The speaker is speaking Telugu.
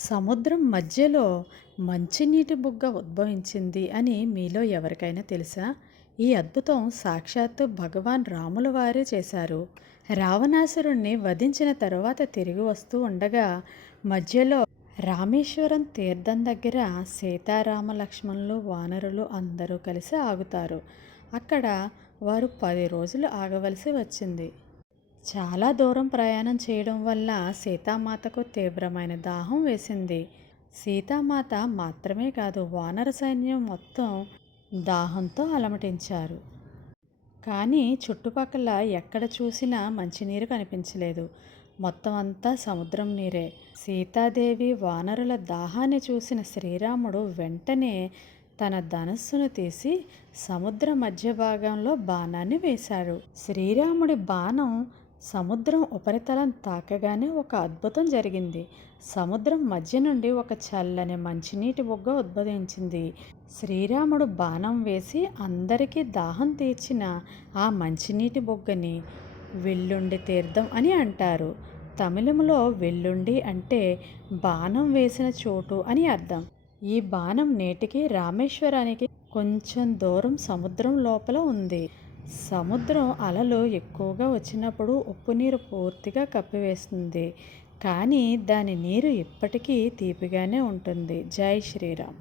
సముద్రం మధ్యలో మంచినీటి బుగ్గ ఉద్భవించింది అని మీలో ఎవరికైనా తెలుసా? ఈ అద్భుతం సాక్షాత్తు భగవాన్ రాముల వారే చేశారు. రావణాసురుణ్ణి వధించిన తరువాత తిరిగి వస్తూ ఉండగా మధ్యలో రామేశ్వరం తీర్థం దగ్గర సీతారామ లక్ష్మణులు వానరులు అందరూ కలిసి ఆగుతారు. అక్కడ వారు 10 రోజులు ఆగవలసి వచ్చింది. చాలా దూరం ప్రయాణం చేయడం వల్ల సీతామాతకు తీవ్రమైన దాహం వేసింది. సీతామాత మాత్రమే కాదు, వానర సైన్యం మొత్తం దాహంతో అలమటించారు. కానీ చుట్టుపక్కల ఎక్కడ చూసినా మంచినీరు కనిపించలేదు. మొత్తం అంతా సముద్రం నీరే. సీతాదేవి వానరుల దాహాన్ని చూసిన శ్రీరాముడు వెంటనే తన ధనస్సును తీసి సముద్ర మధ్య భాగంలో బాణాన్ని వేశాడు. శ్రీరాముడి బాణం సముద్రం ఉపరితలం తాకగానే ఒక అద్భుతం జరిగింది. సముద్రం మధ్య నుండి ఒక చల్లని మంచినీటి బుగ్గ ఉద్భవించింది. శ్రీరాముడు బాణం వేసి అందరికీ దాహం తీర్చిన ఆ మంచినీటి బుగ్గని వెల్లుండి తీర్థం అని అంటారు. తమిళంలో వెల్లుండి అంటే బాణం వేసిన చోటు అని అర్థం. ఈ బాణం నేటికి రామేశ్వరానికి కొంచెం దూరం సముద్రం లోపల ఉంది. సముద్రం అలలు ఎక్కువగా వచ్చినప్పుడు ఉప్పు నీరు పూర్తిగా కప్పివేస్తుంది. కానీ దాని నీరు ఇప్పటికీ తీపిగానే ఉంటుంది. జై శ్రీరామ్.